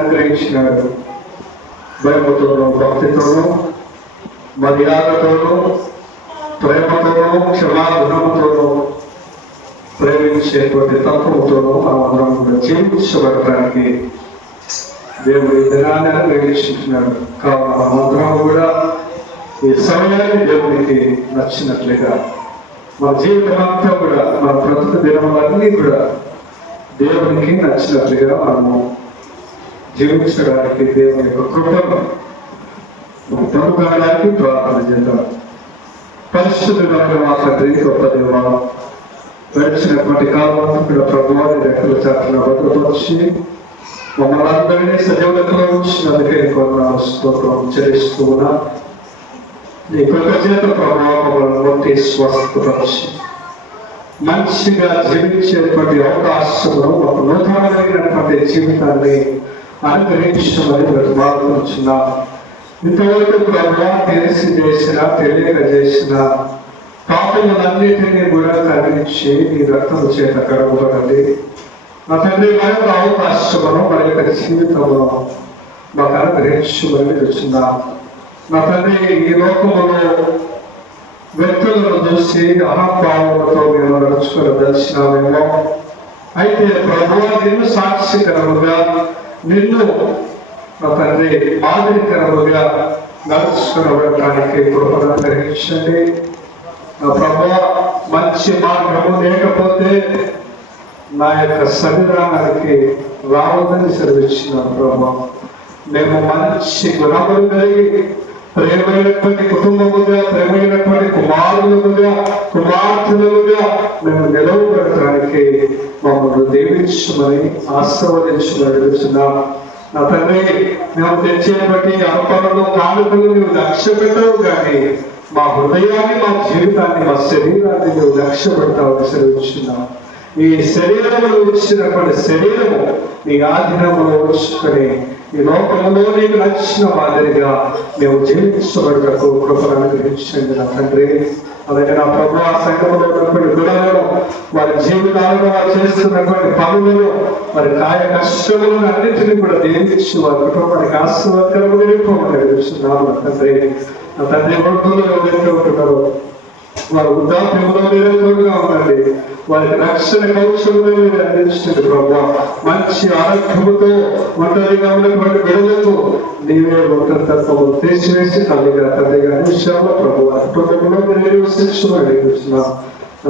అనుగ్రహించినాడు. భయముతోనూ భక్తితోనూ మర్యాదతోనూ ప్రేమతోనూ క్షమాగుణముతోనూ ప్రేమించేటువంటి తత్వముతోనూ మనమందరం కూడా జీవించబడటానికి దేవుడు ఈ దినాన్ని అనుగ్రహించున్నాడు. కావున మనమందరం కూడా ఈ సమయాన్ని దేవునికి నచ్చినట్లుగా మన జీవితం అంతా కూడా మన ప్రతి దినములన్నీ కూడా దేవునికి నచ్చినట్లుగా మనము జీవించడానికి దేవుని యొక్క కృపను పొందుకోవడానికి ప్రార్థన చేద్దాం. పరిశుద్ధుడైన మా తండ్రి, గొప్ప దేవా, గడిచినటువంటి కాలం కూడా ప్రభువారి రెక్కల చాటున భద్రపరిచి మమ్మల్ని అందరినీ సజీవులతో ఉంచినందుకే కొన్నాళ్ళు స్తోత్రం చెల్లిస్తూ ఉన్నా. నీ కృప చేత ప్రభావం బట్టి స్వస్థపరిచి మంచిగా జీవించేటువంటి అవకాశమును ఒక నూతనమైనటువంటి జీవితాన్ని అనుగ్రహించమని బ్రతిమాలుకుంటున్నా. ఇంతవరకు ప్రభావ తెలిసి చేసిన తెలియక చేసిన పాపములన్నిటినీ కూడా కనిపించి నీ రక్తము చేత కడగబడండి. నా తండ్రి మరొక అవకాశమును మన యొక్క జీవితంలో మాకు అనుగ్రహించమని తెలుస్తున్నా. నా తండ్రి ఈ లోకములో వ్యక్తులను చూసి అహంభావములతో మేము నడుచుకోదలిచినామేమో. అయితే ప్రభువా నిన్ను సాక్షికరముగా, నిన్ను నా తండ్రి మాదిరికరముగా నడుచుకునడానికి కృపను అనుగ్రహించండి. నా ప్రభువా మంచి మార్గము లేకపోతే నా యొక్క సన్నిధానానికి రావద్దని సెలవిచ్చినాను. ప్రభువా మేము మంచి గుణములు కలిగి ప్రేమైనటువంటి కుటుంబముగా, ప్రేమైనటువంటి కుమారులుగా, కుమార్తెలుగా మేము నిలవబడటానికి మమ్మల్ని దీవించమని ఆశీర్వదించమని అడుగుతున్నాం. నా తండ్రి, మేము తెచ్చేటువంటి అర్పణలు కానుకలు నువ్వు లక్ష్య పెట్టవు, కానీ మా హృదయాన్ని, మా జీవితాన్ని, మా శరీరాన్ని నువ్వు లక్ష్య పెడతావని సెలవిస్తున్నాం. ఈ శరీరములు ఇచ్చినటువంటి శరీరము నీ ఆధీనములో ఉంచుకొని ఈ లోకంలో నీకు నచ్చిన మాదిరిగా మేము జీవించబడటకు కృపను అనుగ్రహించండి నా తండ్రి. అలాగే నా ప్రభువా సంఘంలో ఉన్నటువంటి గుణాలను, వారి జీవితాలను, వారు చేస్తున్నటువంటి పనులను, వారి కాయ కష్టములను అన్నింటినీ కూడా దీవించి వారి కుటుంబానికి ఆశీర్వాదకరముగా నింపమని అడుగుతున్నాను నా తండ్రి. నా తండ్రి వృద్ధులు ఎవరైతే ఉంటున్నారో వారు వృద్ధాప్యంలో నిరంతరంగా ఉండండి. వారికి రక్షణ కౌశలంలో మీరు అందించండి ప్రభువా. మంచి ఆరోగ్యముతో ఒంటరిగా ఉన్నటువంటి బిడ్డలకు నీవే ఒంటరితత్వము తీసివేసి తండ్రిగా విషయంలో ప్రభువా కుటుంబంలో మీరు నివసించమని అడుగుతున్నాం.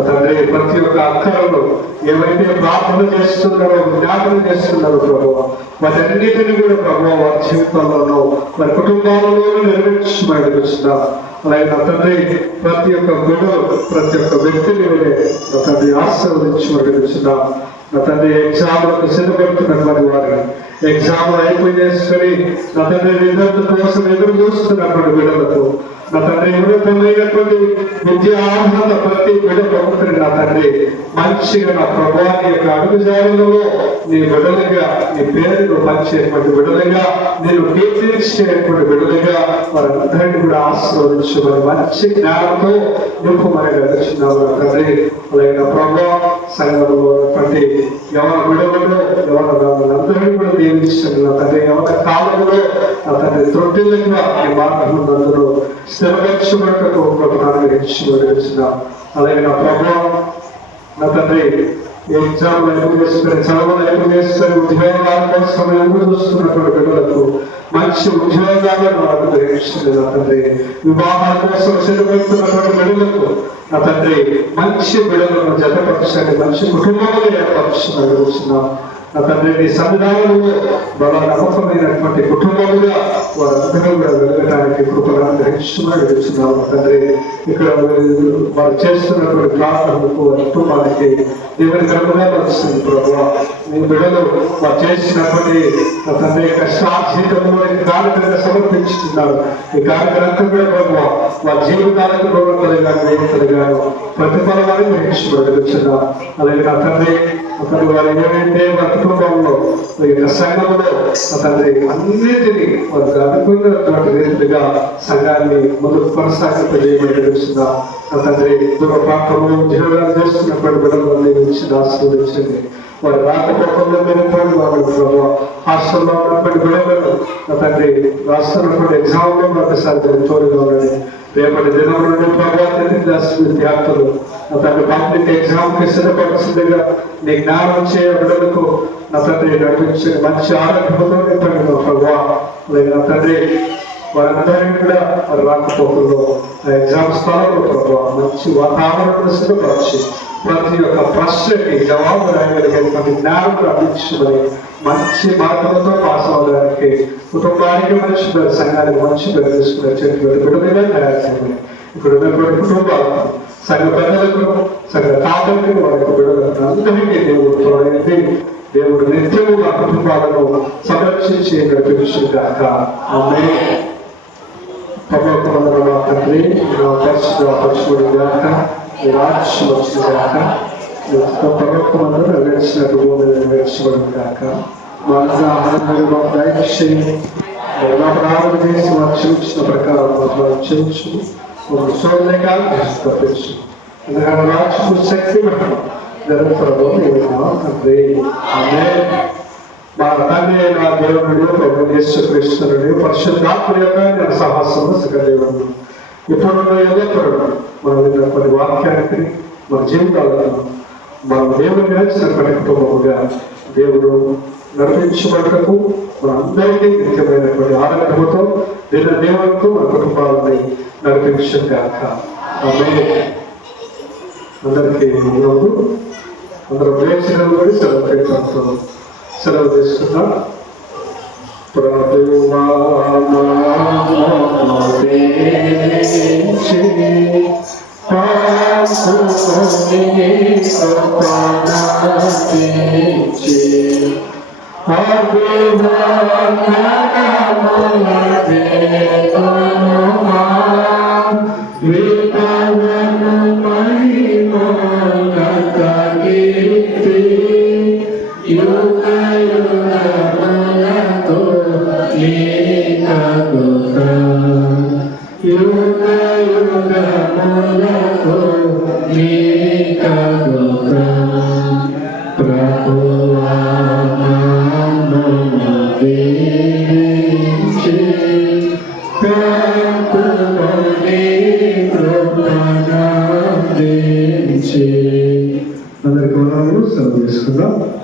తండ్రి, ప్రతి ఒక్క అక్కరలో ఏవైతే ప్రార్థన చేస్తున్నారో, జ్ఞాపన చేస్తున్నారో ప్రభువా, వాటన్నిటిని కూడా ప్రభువా వారి జీవితంలోనూ వారి కుటుంబాలలో నెరవేర్చమని అడుగుతున్నాం. అలాగే నా తండ్రి, ప్రతి ఒక్క గుణం, ప్రతి ఒక్క వ్యక్తిని నా తండ్రి ఆశీర్వదించమని అడుగుతున్నాం. నా తండ్రి, ఎగ్జామ్లకు సిద్ధపడుతున్నటువంటి వారిని ఎగ్జామ్లు అయిపోయి నా తండ్రి రిజల్ట్ కోసం ఎదురు చూస్తున్నటువంటి బిడ్డలకు నా తండ్రి ఉన్నతమైనటువంటి విద్యా ఆహ్లాద ప్రతి బిడ్డ ప్రభుత్వం నా తండ్రి మంచిగా నా ప్రభావాన్ని యొక్క అడుగుజాడలలో నీ బిడ్డలుగా, నీ పేరును మంచిటువంటి బిడ్డలుగా, నేను కీర్తించేటువంటి బిడ్డలుగా వారందరినీ కూడా ఆశీర్వదించమని మంచి జ్ఞానంతో నింపమని గడిచినావు నా తండ్రి. అలాగే నా ప్రభావం సంఘంలో ఉన్నటువంటి ఎవరి బిడ్డలలో ఎవరందరినీ కూడా దీవించండి నా తండ్రి. ఎవరి కాలంలో నా తండ్రి తొట్టిల్లుగా ఈ మార్గంలో స్థిరపరచబడటకు అనుగ్రహించబడిన. అలాగే నా ప్రభావం నా తండ్రి ఎగ్జామ్లు ఎక్కువ చేసుకొని, చదువులు ఎక్కువ చేసుకొని, ఉద్యోగాల కోసం ఎదురు చూస్తున్నటువంటి బిడ్డలకు మంచి ఉద్యోగాలను అనుగ్రహించండి నా తండ్రి. వివాహాల కోసం సిద్ధపడుతున్నటువంటి బిడ్డలకు నా తండ్రి మంచి బిడ్డలను జతపరచండి, మంచి కుటుంబాలను ఏర్పరచని అడుగుతున్నాం నా తండ్రి. నీ సన్నిధానంలో బల నమ్మకమైనటువంటి కుటుంబముగా వారందరూ కూడా వెళ్ళడానికి కృపను అనుగ్రహించమని అడుగుతున్నాం నా తండ్రి. ఇక్కడ వారు చేస్తున్నటువంటి ప్రార్థనలకు కుటుంబానికి దేవుని కృపగా వస్తుంది ప్రభువా. నీ బిడ్డలు వారు చేసినటువంటి నా తండ్రి కష్టార్జితంలో కార్యక్రమంగా సమర్పించుతున్నారు. ఈ కార్యక్రమంతా కూడా ప్రభువా వారి జీవితాలకు గౌరవలుగాను, వేదికలుగాను ప్రతిఫలమని గ్రహించబడుతున్నాం. అలాగే నా తండ్రి వారు ఏవైతే వారి కుటుంబంలో సంఘంలో తండ్రి అన్నిటినీ వారికి అనుకున్నటువంటి రీతిగా సంఘాన్ని ముందుకు కొనసాగింపజేయమని తెలుస్తున్నా తండ్రి. దూర ప్రాంతంలో ఉద్యోగాలు చేస్తున్నటువంటి బిడ్డలు ఆశీర్వదించండి. వారి రాకపోకల్లో వెళ్ళిపోయి వాళ్ళు ప్రభావ హాస్టల్లో ఉన్నటువంటి బిడ్డలను నా తండ్రి రాస్తున్నటువంటి ఎగ్జామ్లో ఒకసారి తోడుగా ఉండండి. రేపటి దినం నుండి ప్రభావ విద్యార్థులు నా తండ్రి పబ్లిక్ ఎగ్జామ్కి సిద్ధపడుతుందిగా నీ జ్ఞానం చేయ బిడ్డలకు నా తండ్రి నడిపించే మంచి ఆరోగ్యంతో నింపండి ప్రభావ. అలాగే నా తండ్రి వారందరినీ కూడా వారి రాకపోకల్లో ఎగ్జామ్ స్థానంలో ప్రభావ మంచి వాతావరణం సిద్ధపరచి ప్రతి ఒక్క ప్రశ్నకి జవాబు రాయగలిగేటువంటి జ్ఞానం అందించమని మంచి మార్గంతో పాస్ అవ్వడానికి కుటుంబానికి మంచి పేరు, సంఘానికి మంచి పేరు తీసుకునే చేతులు బిడ్డలుగా తయారు చేయమని ఇక్కడ ఉన్నటువంటి కుటుంబాలకు సంఘ పెద్దలకు సంఘ తాతలకి వారి యొక్క బిడ్డలకు అందరికీ దేవుడు తోడైంది. దేవుడు నిత్యము ఆ కుటుంబాలను సంరక్షించి నడిపించుగాక. ఆమేన్. పరలోకమందున్న మా తండ్రి, పరిశుద్ధుడు గాక, మీ రాజ్యం వచ్చిన గాక, పరలోకమందు నెరవేర్చినట్టు భూమి నెరవేర్చబడింది గాక. మా ఆనందంగా దయచేసి ప్రారంభం చేసి వారు చూపించిన ప్రకారం మాకు చేయించు సోదరుగా తప్పించు. ఎందుకంటే రాజ్యం శక్తి జరుగుతారు తండ్రి. ఆమేన్. మా తండ్రి అయిన దేవుడు ప్రభు యేసుక్రీస్తునుడి పరిశుద్ధాత్మ యొక్క నేను సహస్రము సకదేవుడు ఇప్పుడు ఎల్లప్పుడూ మనం విన్న కొన్ని వాక్యానికి మన జీవితాలను మనం దేవుడు నిలిచినటువంటి కుటుంబముగా దేవుడు నడిపించబడటకు మనందరికీ నిత్యమైనటువంటి ఆరోగ్యముతో దేవుడితో మన కుటుంబాలని నడిపించాక. ఆమేన్. అందరికీ అందరూ వేసినప్పుడు సెలవు తీసుకున్నాం. ప్రభువా అందరికీ సెలవు తీసుకుందాం.